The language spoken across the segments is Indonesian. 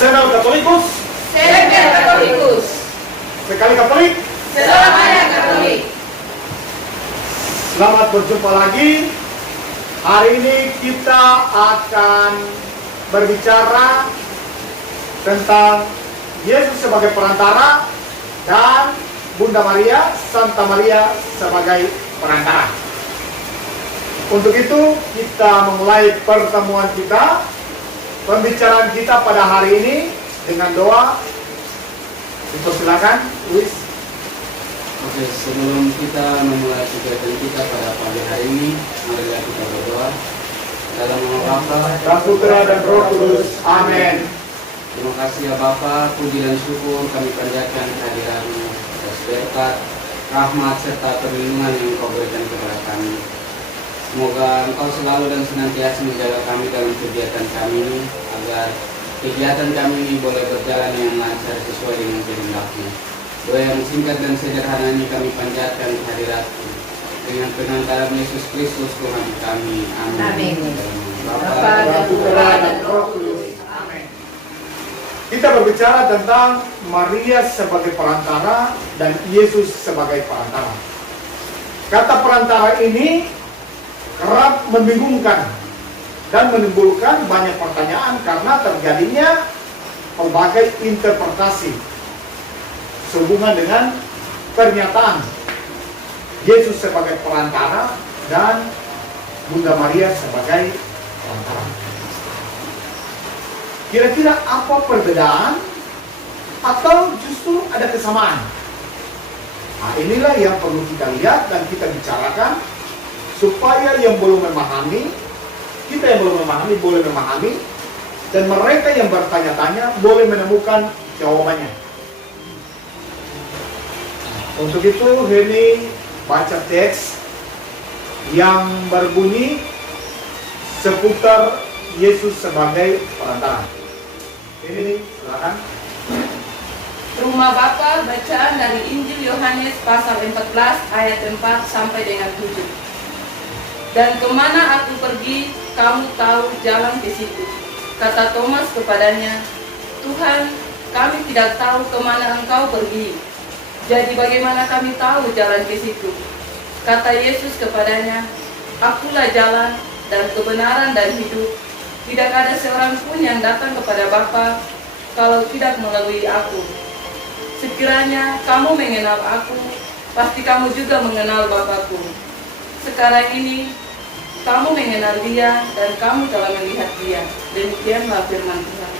Senal Katolicus, Semper Katolicus, sekali Katolik. selamanya Katolik. Selamat berjumpa lagi. Hari ini kita akan berbicara tentang Yesus sebagai perantara dan Bunda Maria, Santa Maria sebagai perantara. Untuk itu kita memulai pertemuan kita, pembicaraan kita pada hari ini dengan doa. Dipersilakan, Luis. Oke, sebelum kita memulai kegiatan kita pada pagi hari ini, mari kita berdoa. Dalam nama Bapa Dan Putra dan Roh Kudus. Amin. Terima kasih ya Bapa, puji dan syukur kami panjatkan kehadiran-Mu atas berkat, rahmat serta perlindungan yang Engkau berikan kepada kami. Semoga Engkau selalu dan senantiasa menjaga kami dalam kegiatan kami ini, agar kegiatan kami ini boleh berjalan dengan lancar sesuai dengan kehendak-Mu. Doa yang singkat dan sederhana ini kami panjatkan kehadirat-Mu. Dengan pengantaran Yesus Kristus Tuhan kami. Amin. Amin. Bapa dan Putra dan Roh Kudus. Amin. Kita berbicara tentang Maria sebagai perantara dan Yesus sebagai perantara. Kata perantara ini kerap membingungkan dan menimbulkan banyak pertanyaan karena terjadinya berbagai interpretasi sehubungan dengan pernyataan Yesus sebagai perantara dan Bunda Maria sebagai perantara. Kira-kira apa perbedaan atau justru ada kesamaan? Nah, inilah yang perlu kita lihat dan kita bicarakan supaya yang belum memahami, kita yang belum memahami boleh memahami, dan mereka yang bertanya-tanya boleh menemukan jawabannya. Untuk itu Heni baca teks yang berbunyi seputar Yesus sebagai perantara. Ini silakan. Rumah Bapa, bacaan dari Injil Yohanes pasal 14 ayat 4 sampai dengan 7. Dan kemana aku pergi, kamu tahu jalan ke situ. Kata Thomas kepadanya, Tuhan, kami tidak tahu kemana Engkau pergi. Jadi bagaimana kami tahu jalan ke situ? Kata Yesus kepadanya, Akulah jalan dan kebenaran dan hidup. Tidak ada seorang pun yang datang kepada Bapa kalau tidak melalui aku. Sekiranya kamu mengenal aku, pasti kamu juga mengenal Bapakku. Sekarang ini kamu mengenal Dia dan kamu telah melihat Dia. Demikianlah firman Tuhan.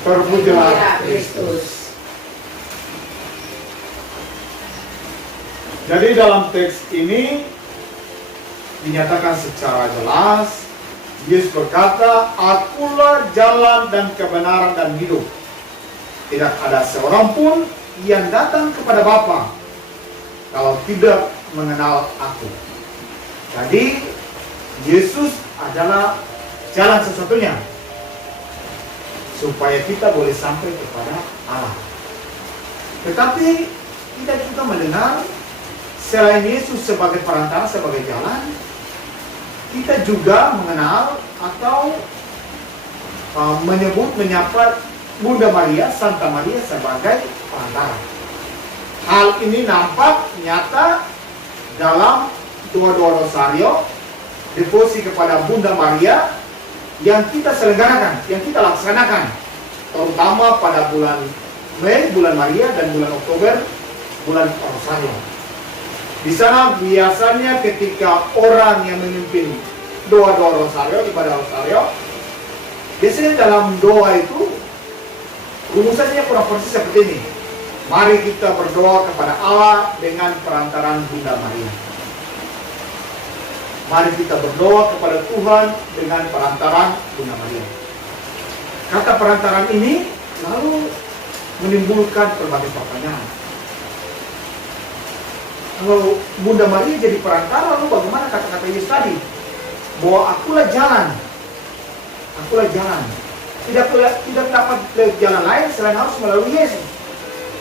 Terpujilah Kristus. Jadi dalam teks ini dinyatakan secara jelas, Yesus berkata, Akulah jalan dan kebenaran dan hidup. Tidak ada seorang pun yang datang kepada Bapa kalau tidak mengenal aku. Jadi Yesus adalah jalan satu-satunya supaya kita boleh sampai kepada Allah. Tetapi kita juga mendengar selain Yesus sebagai perantara, sebagai jalan, kita juga mengenal atau menyapa Bunda Maria, Santa Maria sebagai perantara. Hal ini nampak nyata dalam doa-doa rosario, devosi kepada Bunda Maria yang kita selenggarakan, yang kita laksanakan, terutama pada bulan Mei, bulan Maria, dan bulan Oktober, bulan rosario. Di sana biasanya ketika orang yang memimpin doa-doa rosario, ibadah rosario, biasanya dalam doa itu rumusannya kurang persis seperti ini. Mari kita berdoa kepada Allah dengan perantaran Bunda Maria. Mari kita berdoa kepada Tuhan dengan perantaran Bunda Maria. Kata perantaran ini lalu menimbulkan berbagai pertanyaan. Kalau Bunda Maria jadi perantara, lalu bagaimana kata-kata Yesus tadi? Bahwa akulah jalan. Akulah jalan. Tidak dapat jalan lain selain harus melalui Yesus.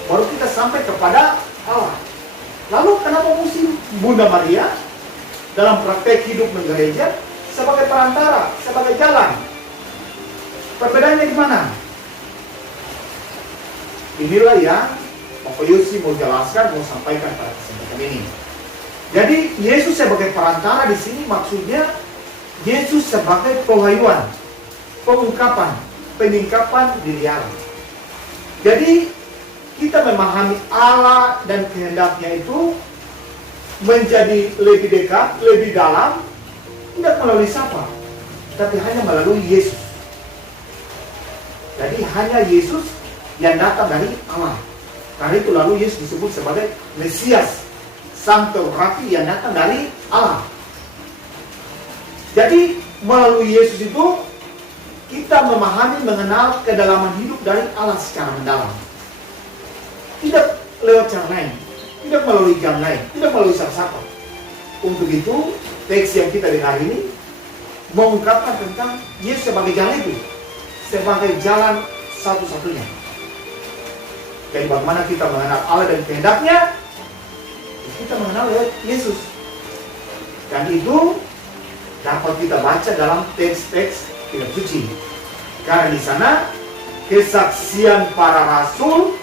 Baru kita sampai kepada Allah. Lalu kenapa mesti Bunda Maria dalam praktek hidup menggereja sebagai perantara, sebagai jalan? Perbedaannya di mana? Inilah yang Bapak Yosi mau jelaskan, mau sampaikan pada kesempatan ini. Jadi Yesus sebagai perantara di sini maksudnya Yesus sebagai pewahyuan, pengungkapan, peningkapan diri Allah. Jadi kita memahami Allah dan kehendaknya itu menjadi lebih dekat, lebih dalam, tidak melalui siapa, tapi hanya melalui Yesus. Jadi hanya Yesus yang datang dari Allah. Karena itu lalu Yesus disebut sebagai Mesias, Sang Pemberkati yang datang dari Allah. Jadi melalui Yesus itu kita memahami, mengenal kedalaman hidup dari Allah secara mendalam. Tidak lewat cara lain, tidak melalui jalan lain, tidak melalui siapa-siapa. Untuk itu, teks yang kita dengar ini mengungkapkan tentang Yesus sebagai jalan itu, sebagai jalan satu-satunya. Jadi bagaimana kita mengenal Allah dan kehendaknya, kita mengenal lewat Yesus. Dan itu dapat kita baca dalam teks-teks kitab suci. Karena di sana kesaksian para rasul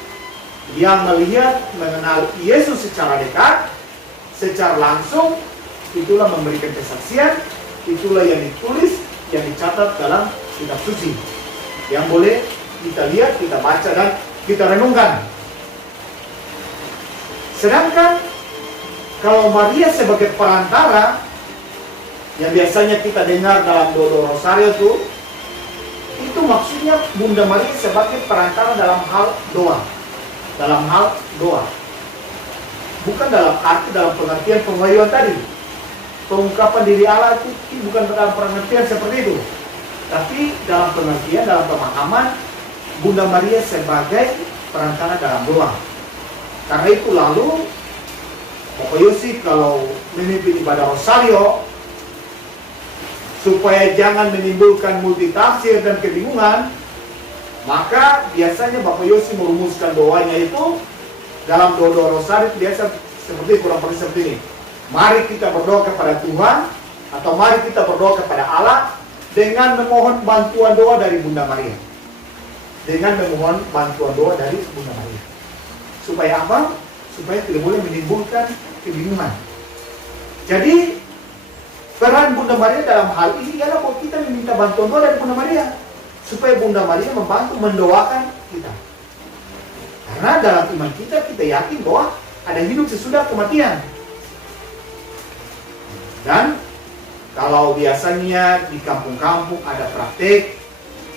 yang melihat, mengenal Yesus secara dekat, secara langsung, itulah memberikan kesaksian, itulah yang ditulis, yang dicatat dalam kitab suci. Yang boleh kita lihat, kita baca, dan kita renungkan. Sedangkan kalau Maria sebagai perantara, yang biasanya kita dengar dalam doa rosario itu maksudnya Bunda Maria sebagai perantara dalam hal doa. Dalam hal doa. Bukan dalam arti, dalam pengertian pengwahyuan tadi. Pengungkapan diri Allah itu bukan dalam pengertian seperti itu. Tapi dalam pengertian, dalam pemahaman Bunda Maria sebagai perantara dalam doa. Karena itu lalu Bapak Yosi kalau memimpin ibadah rosario, supaya jangan menimbulkan multitafsir dan kebingungan, maka biasanya Bapak Yosi merumuskan doanya itu dalam doa rosario biasa seperti kurang lebih seperti ini. Mari kita berdoa kepada Tuhan, atau mari kita berdoa kepada Allah dengan memohon bantuan doa dari Bunda Maria. Dengan memohon bantuan doa dari Bunda Maria. Supaya apa? Supaya tidak boleh menimbulkan kebingungan. Jadi peran Bunda Maria dalam hal ini ialah bahwa kita meminta bantuan doa dari Bunda Maria, supaya Bunda Maria membantu mendoakan kita. Karena dalam iman kita yakin bahwa ada hidup sesudah kematian. Dan kalau biasanya di kampung-kampung ada praktek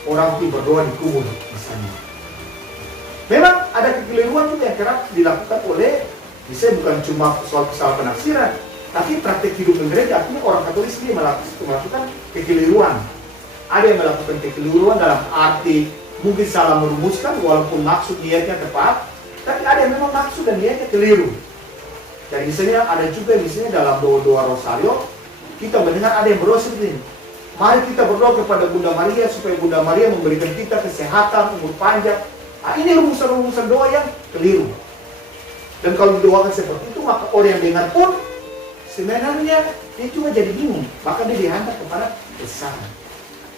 orang itu berdoa di kubur misalnya. Memang ada kekeliruan juga yang kerap dilakukan oleh, misalnya bukan cuma soal kesalahan penafsiran, tapi praktek hidup di gereja, artinya orang Katolik sendiri melakukan kekeliruan. Ada yang melakukan kekeliruan dalam arti mungkin salah merumuskan walaupun maksud niatnya tepat, tapi ada yang memang maksud dan niatnya keliru. Dan misalnya ada juga misalnya dalam doa-doa rosario, kita mendengar ada yang berdoa seperti ini. Mari kita berdoa kepada Bunda Maria supaya Bunda Maria memberikan kita kesehatan, umur panjang. Nah, ini rumusan-rumusan doa yang keliru. Dan kalau didoakan seperti itu, maka orang yang dengar pun sebenarnya dia cuma jadi bingung, bahkan dia dihantar kepada kesalahan.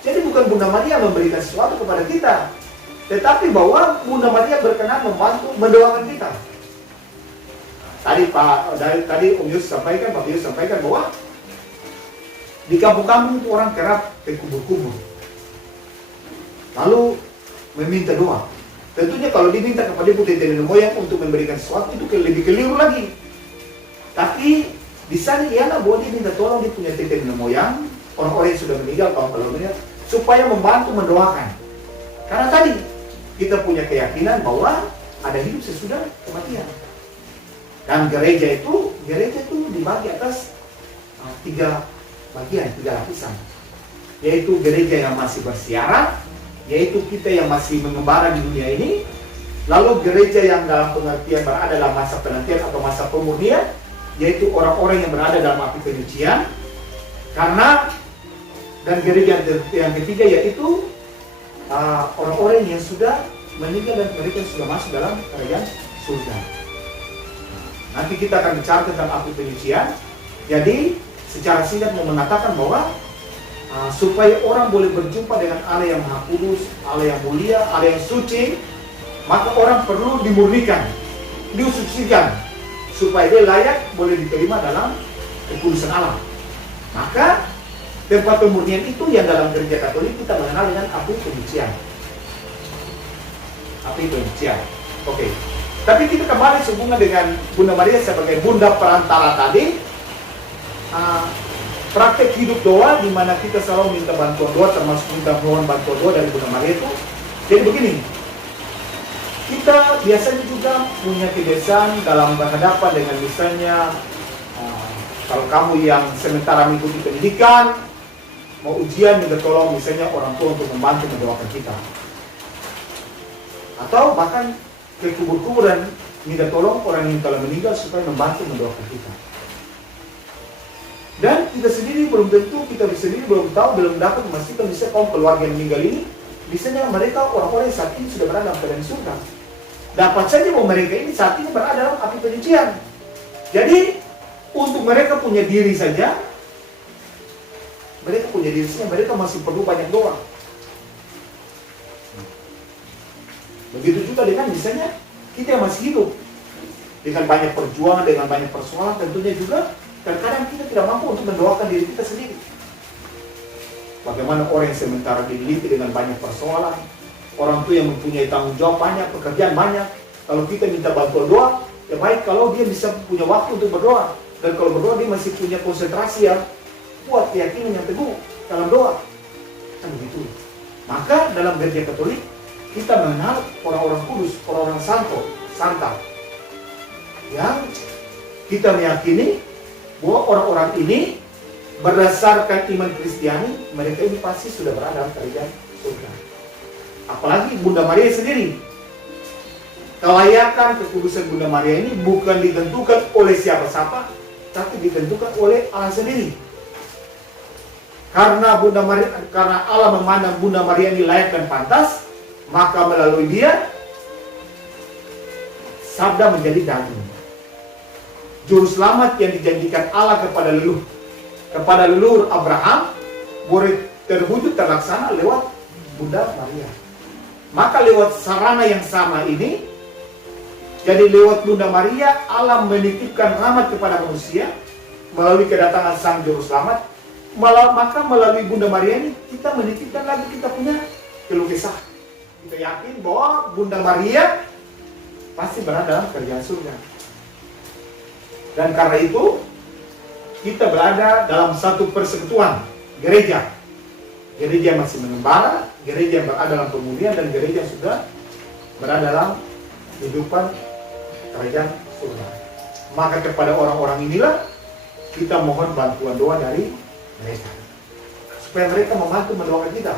Jadi bukan Bunda Maria memberikan sesuatu kepada kita, tetapi bahwa Bunda Maria berkenan membantu mendoakan kita. Tadi Om Yus sampaikan, Pak Yus sampaikan bahwa di kampung-kampung itu orang kerap ke kubur-kubur, lalu meminta doa. Tentunya kalau diminta kepada ibu tete nenek moyang untuk memberikan sesuatu itu lebih keliru lagi. Tapi di sana ialah bahwa dia minta tolong dia punya tete nenek moyang, orang-orang yang sudah meninggal, kaum-kaum meninggal, supaya membantu mendoakan. Karena tadi kita punya keyakinan bahwa ada hidup sesudah kematian. Dan gereja itu dibagi atas 3 bagian, 3 lapisan. Yaitu gereja yang masih bersiaran, yaitu kita yang masih mengembara di dunia ini. Lalu gereja yang dalam pengertian berada dalam masa penantian atau masa pemurnian, yaitu orang-orang yang berada dalam api penyucian. Karena dan gereja yang ketiga yaitu orang-orang yang sudah meninggal dan mereka sudah masuk dalam kerajaan surga. Nanti kita akan bicara tentang api penyucian. Jadi secara singkat mau mengatakan bahwa supaya orang boleh berjumpa dengan Allah yang Maha Kudus, Allah yang mulia, Allah yang suci, maka orang perlu dimurnikan, disucikan, supaya dia layak boleh diterima dalam kekudusan Allah. Maka tempat pemurnian itu yang dalam gereja Katolik kita mengenal dengan api penyucian. Api penyucian. Oke. Tapi kita kembali sehubungan dengan Bunda Maria sebagai Bunda Perantara tadi. Praktek hidup doa di mana kita selalu minta bantuan doa, termasuk minta mohon bantuan doa dari Bunda Maria itu. Jadi begini, kita biasanya juga punya kebiasaan dalam berhadapan dengan misalnya kalau kamu yang sementara mengikuti pendidikan, mau ujian, minta tolong misalnya orang tua untuk membantu mendoakan kita. Atau bahkan ke kubur-kuburan, minta tolong orang yang telah meninggal supaya membantu mendoakan kita. Dan kita sendiri belum tentu, kita sendiri belum tahu, belum dapat memastikan misalnya kaum keluarga yang meninggal ini, misalnya mereka orang-orang yang saat ini sudah berada dalam keadaan surga. Dapat saja bahwa mereka ini saat ini berada dalam api penyucian. Jadi untuk mereka punya diri saja, mereka masih perlu banyak doa. Begitu juga dengan misalnya kita yang masih hidup, dengan banyak perjuangan, dengan banyak persoalan, tentunya juga terkadang kita tidak mampu untuk mendoakan diri kita sendiri. Bagaimana orang yang sementara dililit dengan banyak persoalan, orang tua yang mempunyai tanggung jawab banyak, pekerjaan banyak. Kalau kita minta bantuan doa, ya baik kalau dia bisa punya waktu untuk berdoa. Dan kalau berdoa dia masih punya konsentrasi yang kuat, keyakinan yang teguh dalam doa. Kan begitu. Maka dalam gereja Katolik kita mengenal orang-orang kudus, orang-orang santa, yang kita meyakini bahwa orang-orang ini berdasarkan iman Kristiani, mereka ini pasti sudah berada dalam kerajaan surga. Apalagi Bunda Maria sendiri. Kelayakan kekudusan Bunda Maria ini bukan ditentukan oleh siapa-siapa, tapi ditentukan oleh Allah sendiri. Karena Allah memandang Bunda Maria ini layak dan pantas, maka melalui dia sabda menjadi daging. Juru selamat yang dijanjikan Allah kepada leluhur Abraham boleh terwujud terlaksana lewat Bunda Maria. Maka lewat sarana yang sama ini, jadi lewat Bunda Maria Allah menitipkan rahmat kepada manusia melalui kedatangan Sang Juru Selamat. Maka melalui Bunda Maria ini kita menitipkan lagi kita punya keluh kesah. Kita yakin bahwa Bunda Maria pasti berada dalam kerajaan surga. Dan karena itu kita berada dalam satu persekutuan gereja. Gereja masih mengembara, gereja yang berada dalam pemulihan, dan gereja yang sudah berada dalam kehidupan kerajaan surga. Maka kepada orang-orang inilah kita mohon bantuan doa dari mereka, supaya mereka membantu mendoakan kita.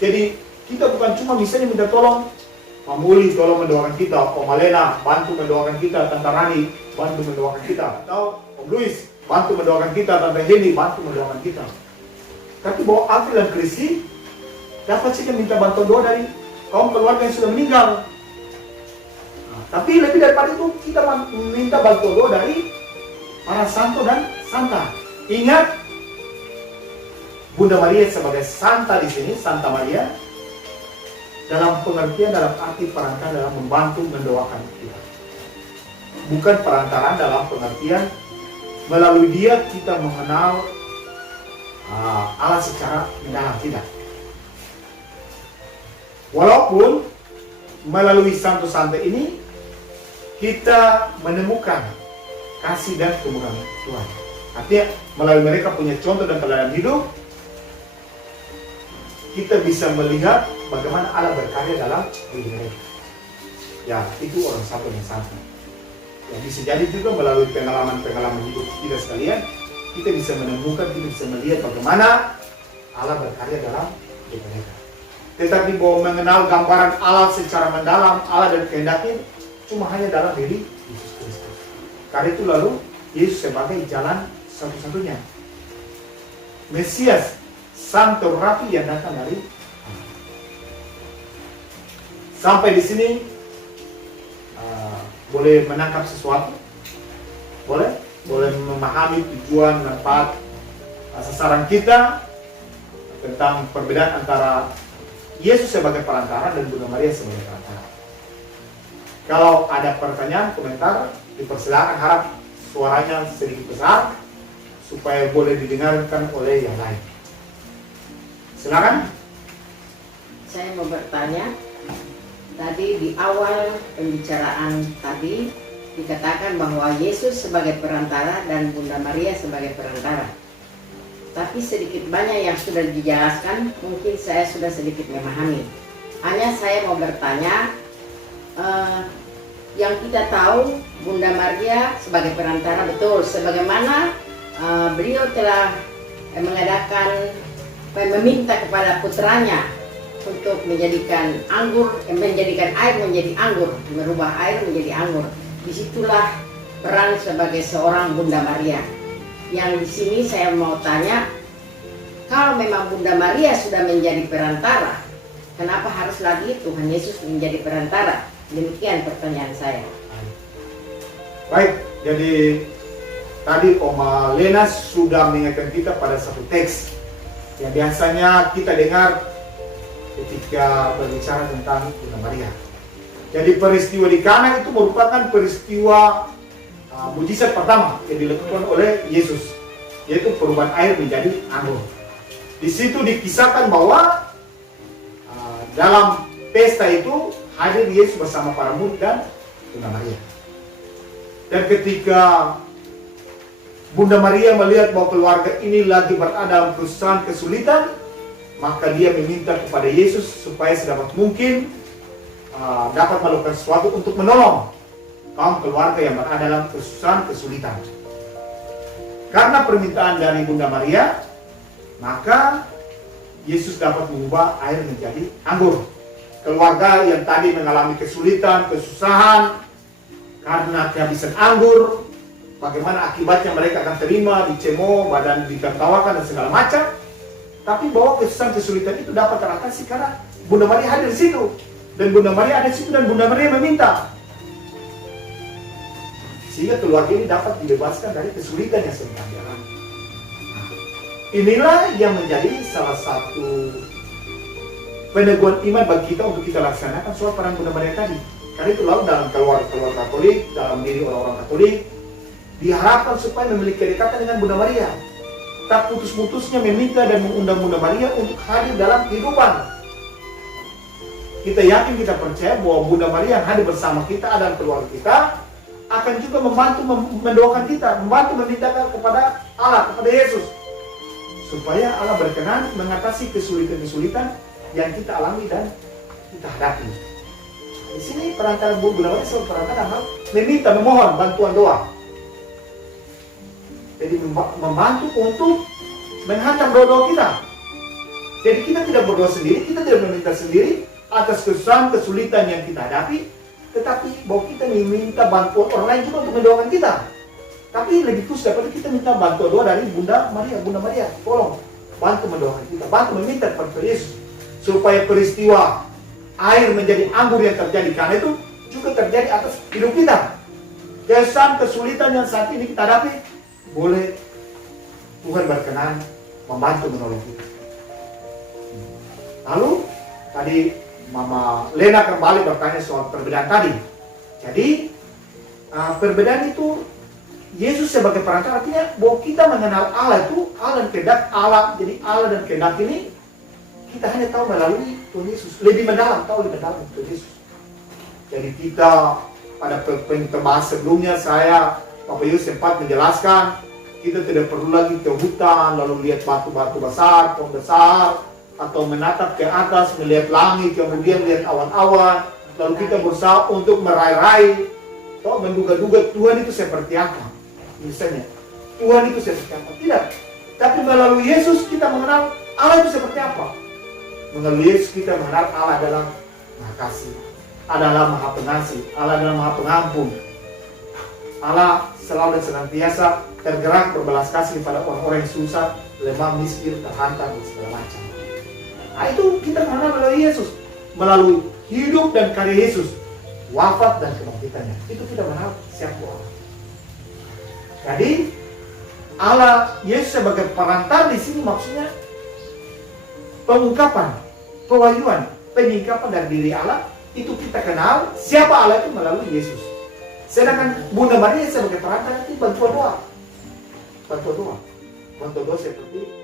Jadi kita bukan cuma misalnya minta tolong Pak Muli tolong mendoakan kita, Om Malena bantu mendoakan kita, Tante Rani bantu mendoakan kita, atau Om Luis bantu mendoakan kita, Tante Heni bantu mendoakan kita. Tapi bahwa April dan Kristi dapat saja minta bantuan doa dari kaum keluarga yang sudah meninggal. Tapi lebih daripada itu kita minta bantuan doa dari para santo dan santa. Ingat, Bunda Maria sebagai santa di sini, Santa Maria, dalam pengertian, dalam arti perantara dalam membantu mendoakan kita. Bukan perantara dalam pengertian melalui dia kita mengenal Allah secara mendalam, tidak. Walaupun melalui santo-santo ini kita menemukan kasih dan kemurahan Tuhan. Artinya melalui mereka punya contoh dan teladan hidup, kita bisa melihat bagaimana Allah berkarya dalam hidup mereka. Ya, itu orang satu yang satu. Ya, bisa jadi juga melalui pengalaman-pengalaman hidup kita sekalian, kita bisa menemukan, kita bisa melihat bagaimana Allah berkarya dalam hidup mereka. Tetapi bahwa mengenal gambaran Allah secara mendalam, Allah dan kehendaknya, cuma hanya dalam diri Yesus Kristus. Karena itu lalu Yesus sebagai jalan satu-satunya, Mesias, Sang Terapi yang datang dari Allah. Sampai di sini boleh menangkap sesuatu, boleh memahami tujuan, manfaat, sasaran kita tentang perbedaan antara Yesus sebagai perantara dan Bunda Maria sebagai perantara. Kalau ada pertanyaan, komentar, dipersilakan, harap suaranya sedikit besar supaya boleh didengarkan oleh yang lain. Silakan. Saya mau bertanya, tadi di awal pembicaraan tadi dikatakan bahwa Yesus sebagai perantara dan Bunda Maria sebagai perantara. Tapi sedikit banyak yang sudah dijelaskan, mungkin saya sudah sedikit memahami. Hanya saya mau bertanya, yang kita tahu Bunda Maria sebagai perantara betul, sebagaimana beliau telah mengadakan, meminta kepada putranya untuk menjadikan air menjadi anggur, merubah air menjadi anggur. Disitulah peran sebagai seorang Bunda Maria. Yang di sini saya mau tanya, kalau memang Bunda Maria sudah menjadi perantara, kenapa harus lagi Tuhan Yesus menjadi perantara? Demikian pertanyaan saya. Baik, jadi tadi Oma Lena sudah mengingatkan kita pada satu teks yang biasanya kita dengar ketika berbicara tentang Bunda Maria. Jadi peristiwa di Kana itu merupakan peristiwa mujizat pertama yang dilakukan oleh Yesus, yaitu perubahan air menjadi anggur. Di situ dikisahkan bahwa dalam pesta itu hadir Yesus bersama para murid dan Bunda Maria. Dan ketika Bunda Maria melihat bahwa keluarga ini lagi berada dalam kesusahan, kesulitan, maka dia meminta kepada Yesus supaya sedapat mungkin dapat melakukan sesuatu untuk menolong kaum keluarga yang berada dalam kesusahan, kesulitan. Karena permintaan dari Bunda Maria, maka Yesus dapat mengubah air menjadi anggur. Keluarga yang tadi mengalami kesulitan, kesusahan karena kehabisan anggur, bagaimana akibatnya mereka akan terima, dicemo, badan ditertawakan dan segala macam. Tapi bahwa kesusahan, kesulitan itu dapat teratasi karena Bunda Maria hadir di situ. Dan Bunda Maria ada di situ dan Bunda Maria meminta. Sehingga keluarga ini dapat dibebaskan dari kesulitan yang sedang dialami. Inilah yang menjadi salah satu peneguhan iman bagi kita untuk kita laksanakan soal peran Bunda Maria tadi. Karena itu lalu dalam keluarga Katolik, dalam diri orang-orang Katolik, diharapkan supaya memiliki kedekatan dengan Bunda Maria. Tak putus-putusnya meminta dan mengundang Bunda Maria untuk hadir dalam kehidupan. Kita yakin, kita percaya bahwa Bunda Maria yang hadir bersama kita dalam keluarga kita akan juga membantu mendoakan kita, membantu memintakan kepada Allah, kepada Yesus, supaya Allah berkenan mengatasi kesulitan-kesulitan yang kita alami dan kita hadapi. Di sini perantara Bunda Maria sebagai perantara meminta, memohon bantuan doa. Jadi membantu untuk menghantam doa-doa kita. Jadi kita tidak berdoa sendiri, kita tidak meminta sendiri atas kesusahan, kesulitan yang kita hadapi, tetapi bahwa kita meminta bantuan orang lain juga untuk mendoakan kita. Tapi lebih khusus daripada kita minta bantuan doa dari Bunda Maria. Bunda Maria, tolong bantu mendoakan kita, bantu meminta kepada Yesus supaya peristiwa air menjadi anggur yang terjadi karena itu juga terjadi atas hidup kita. Kesusahan, kesulitan yang saat ini kita hadapi, boleh Tuhan berkenan membantu menolong kita. Lalu tadi Mama Lena kembali bertanya soal perbedaan tadi. Jadi perbedaan itu Yesus sebagai perantara, artinya bahwa kita mengenal Allah itu Allah dan kehendak Allah. Jadi Allah dan kehendak ini kita hanya tahu melalui Tuhan Yesus, lebih mendalam, tahu lebih mendalam Tuhan Yesus. Jadi kita pada pembahas sebelumnya Bapak Yus sempat menjelaskan kita tidak perlu lagi ke hutan lalu lihat batu-batu besar, pohon besar, atau menatap ke atas melihat langit kemudian lihat awan-awan lalu kita berusaha untuk meraih-raih atau menduga-duga Tuhan itu seperti apa. Misalnya Tuhan itu seperti apa, tidak. Tapi melalui Yesus kita mengenal Allah itu seperti apa. Melalui Yesus kita mengenal Allah adalah Maha Kasih, adalah Maha Pengasih, Allah adalah Maha Pengampun. Allah selalu dan senantiasa tergerak berbelas kasih kepada orang-orang yang susah, lemah, miskin, terhantar dan segala macam. Nah itu kita mengenal melalui Yesus, melalui hidup dan karya Yesus, wafat dan kebangkitannya. Itu kita mengenal siapa Allah. Jadi Allah Yesus sebagai perantara di sini maksudnya pengungkapan, pewahyuan, penyingkapan dari diri Allah itu kita kenal siapa Allah itu melalui Yesus. Sedangkan Bunda Maria sebagai perantara itu bantuan doa. Bantuan doa seperti